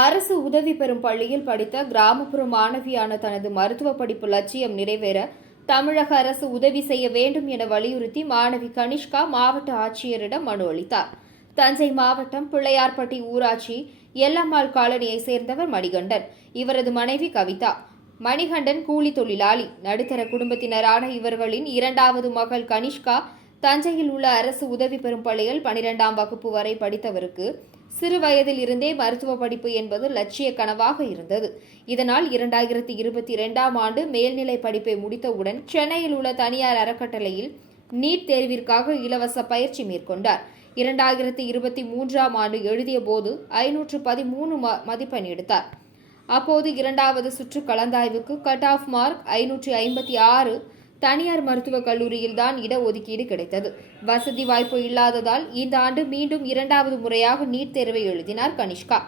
அரசு உதவி பெறும் பள்ளியில் படித்த கிராமப்புற மாணவியான தனது மருத்துவ படிப்பு லட்சியம் நிறைவேற தமிழக அரசு உதவி செய்ய வேண்டும் என வலியுறுத்தி மாணவி கனிஷ்கா மாவட்ட ஆட்சியரிடம் மனு அளித்தார். தஞ்சை மாவட்டம் பிள்ளையார்பட்டி ஊராட்சி எல்லம்மாள் காலனியை சேர்ந்தவர் மணிகண்டன். இவரது மனைவி கவிதா. மணிகண்டன் கூலி தொழிலாளி. நடுத்தர குடும்பத்தினரான இவர்களின் இரண்டாவது மகள் கனிஷ்கா தஞ்சையில் உள்ள அரசு உதவி பெறும் பள்ளியில் பனிரெண்டாம் வகுப்பு வரை படித்தவருக்கு சிறு வயதில் இருந்தே மருத்துவ படிப்பு என்பது லட்சிய கனவாக இருந்தது. இதனால் இரண்டாயிரத்தி இருபத்தி இரண்டாம் ஆண்டு மேல்நிலை படிப்பை முடித்தவுடன் சென்னையில் உள்ள தனியார் அறக்கட்டளையில் நீட் தேர்விற்காக இலவச பயிற்சி மேற்கொண்டார். இரண்டாயிரத்தி இருபத்தி மூன்றாம் ஆண்டு எழுதிய போது ஐநூற்று பதிமூணு ம மதிப்பெண் எடுத்தார். அப்போது இரண்டாவது சுற்று கலந்தாய்வுக்கு கட் ஆஃப் மார்க் ஐநூற்றி ஐம்பத்தி ஆறு தனியார் மருத்துவக் கல்லூரியில்தான் இடஒதுக்கீடு கிடைத்தது. வசதி வாய்ப்பு இல்லாததால் இந்த ஆண்டு மீண்டும் இரண்டாவது முறையாக நீட் தேர்வை எழுதினார் கனிஷ்கா.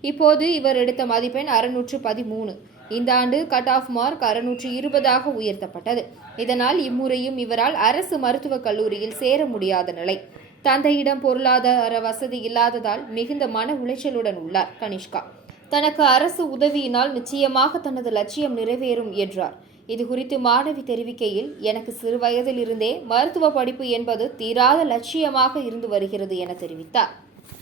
இப்போது இவர் எடுத்த மதிப்பெண் அறுநூற்று பதிமூணு. இந்த ஆண்டு கட் ஆஃப் மார்க் அறுநூற்று இருபதாக உயர்த்தப்பட்டது. இதனால் இம்முறையும் இவரால் அரசு மருத்துவக் கல்லூரியில் சேர முடியாத நிலை. தந்தையிடம் பொருளாதார வசதி இல்லாததால் மிகுந்த மன உளைச்சலுடன் உள்ளார் கனிஷ்கா. தனக்கு அரசு உதவியினால் நிச்சயமாக தனது லட்சியம் நிறைவேறும் என்றார். இது குறித்து மாணவி தெரிவிக்கையில் எனக்கு சிறு வயதிலிருந்தே மருத்துவ படிப்பு என்பது தீராத லட்சியமாக இருந்து வருகிறது என தெரிவித்தார்.